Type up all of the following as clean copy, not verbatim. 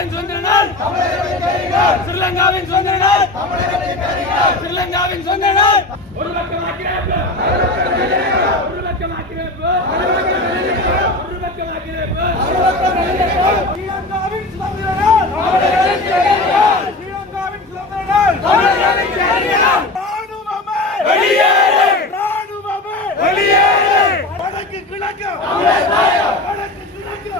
ஸ்ரீலங்காவின் சுதந்திர நாள் ஸ்ரீலங்காவின் சுதந்திர நாள் ஸ்ரீலங்காவின் சுதந்திர நாள் ஒரு பக்கம் ஆக்கிரமிப்பு ஒரு பக்கம் ஆக்கிரமிப்பு ஒரு பக்கம் ஆக்கிரமிப்பு ஸ்ரீலங்காவின் சுதந்திர நாள் ஸ்ரீலங்காவின் சுதந்திர நாள் ராணுவமே வெளியேறு ராணுவமே வெளியேறு வடக்கு கிழக்கு வடக்கு கிழக்கு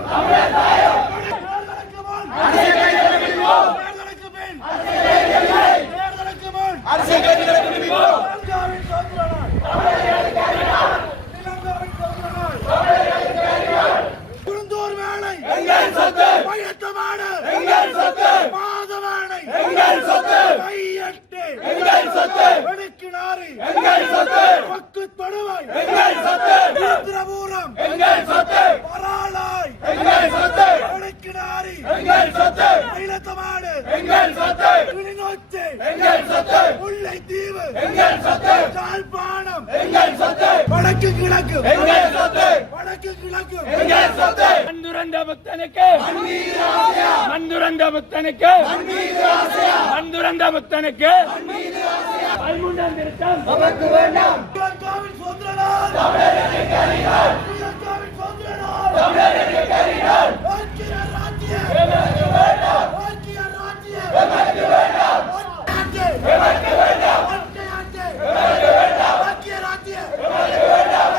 குருந்தூர் வேலை எங்கள் சொத்து பயத்தமாடு எங்கள் சொத்து மாதவானை எங்கள் சொத்து கையட்டு எங்கள் சொத்து வெடுக்கினாரி எங்கள் சொத்து பக்கு தொடுவாய் எங்கள் சொத்து இந்திரபுரம் எங்கள் சொத்து பராளாய் எங்கள் சொத்து வெடுக்கினாரி எங்கள் சொத்து பயத்தமாடு எங்கள் சொத்து கிளிநொச்சி எங்கள் சொத்து முல்லைத்தீவு எங்கள் சொத்து யாழ்ப்பாணம் எங்கள் சொத்து வடக்கு கிழக்கு எங்கள் சொத்து வடக்கு கிழக்கு எங்கள் சொத்து மந்துரந்த புத்தனுக்கு மந்துரந்த புத்தனுக்கு மந்துரந்த புத்தனுக்கு பல்முண்டாம் திருத்தம் நமக்கு வேண்டாம் ஸ்ரீலங்காவின் சுதந்திர நாள் தமிழர்களுக்கு அறியார் ஸ்ரீலங்காவின் சுதந்திர நாள் தமிழர்களுக்கு